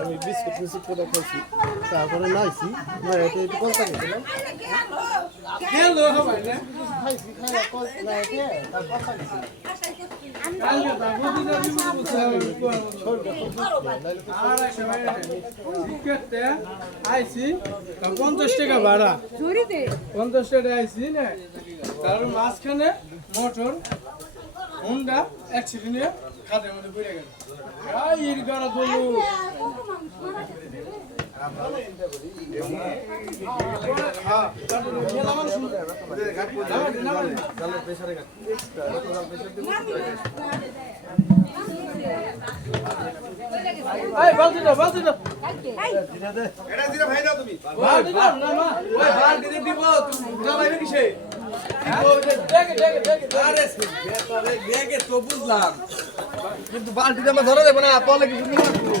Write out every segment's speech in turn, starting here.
আমি বিস্কুট ফিস্কুট করে খাইছি তারপরে নাইছি একটু কলকা গেছিলাম আইসি 50 টাকা ভাড়া 50 টাকা আইসি না তার মাঝখানে মোটর হুন্ডা অ্যাক্সিডেন্টে খাদের মধ্যে পড়ে গেল এর গাড়া দলু এই বালতি দাও এটা দিরা ভাই দাও তুমি বালতি দাও না মা ওই বালতি দিব তুমি জ্বালাইবে কিসে আরে ব্যাগে তো বুঝলাম কিন্তু বালতিতে আমরা ধরে দেব না পলে কিছু নিয়ে আসবো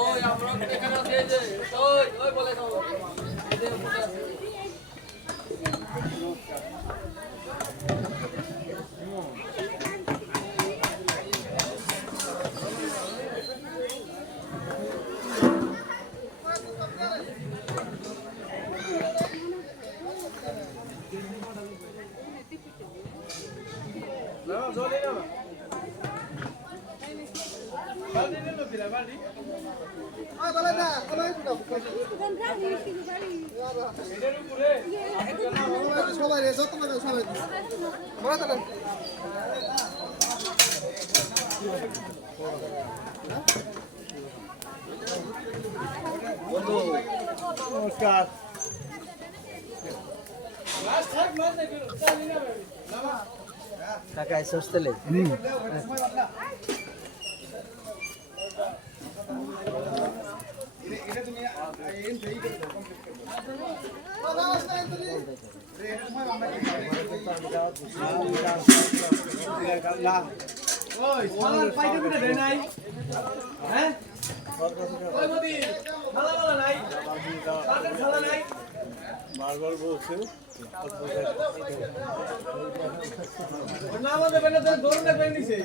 ওই আমরা এখানে দিয়ে দে ওই বলে দাও নমস্কার কাকা সস্তেলে ওই সালার পাইতে করে দেয় নাই হ্যাঁ ওই মদি খালা নাই সাদের খালা নাই বারবার বলছে ওর নাম দেবে না তো দৌড় দেখবে নিছে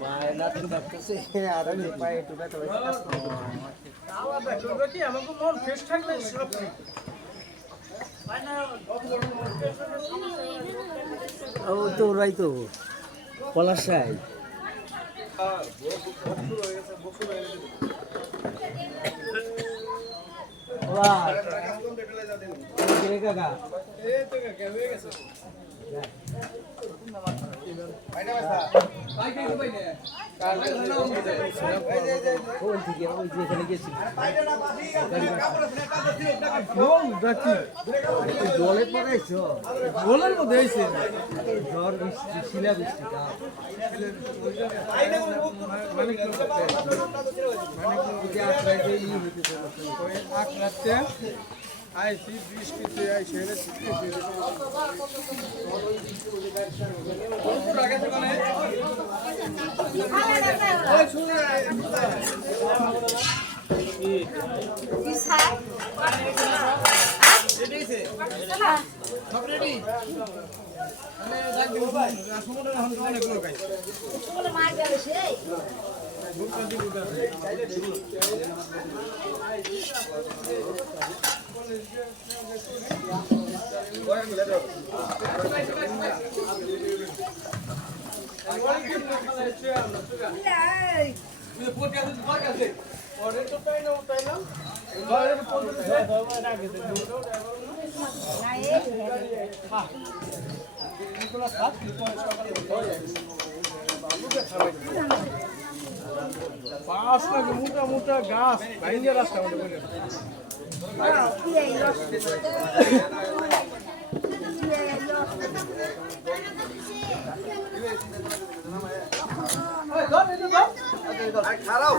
মায়ের নাতিন ডাকতেছে আর ওই পায়ে একটু ব্যথা হয়েছে আবার দেখো কি আমাকে মন ফ্রেশ থাকলে সব ঠিক ও তো ওরাই তো পলাশাই কাকা এই তো কে হয়ে গেছে ভাই কে ভাই নে কাল না কোন থেকে ওই যে এখানে গেছি জলে পড়াইছো গোলের মধ্যে হইছে ঝড় বৃষ্টি শিলা বৃষ্টি রাতে আইসি বৃষ্টিতে আইসে মোটা মোটা গাছ ভাইঙ্গা রাস্তা খারাপ